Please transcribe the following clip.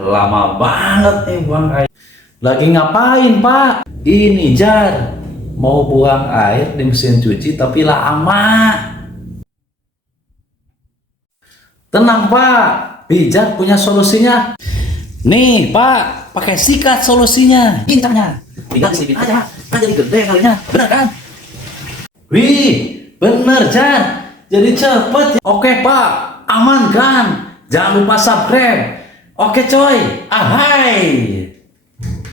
lama banget nih buang air. Lagi ngapain, Pak? Ini Jar, mau buang air di mesin cuci tapi lama. Tenang, Pak. Bijak punya solusinya. Nih, Pak, pakai sikat solusinya. Gini caranya. Tinggal diselipin aja, kan jadi gede kalinya. Benar kan? Wih, bener, Jar. Jadi cepet. Oke, Pak. Aman kan? Jangan lupa subscribe. Oke, coy. Ahai.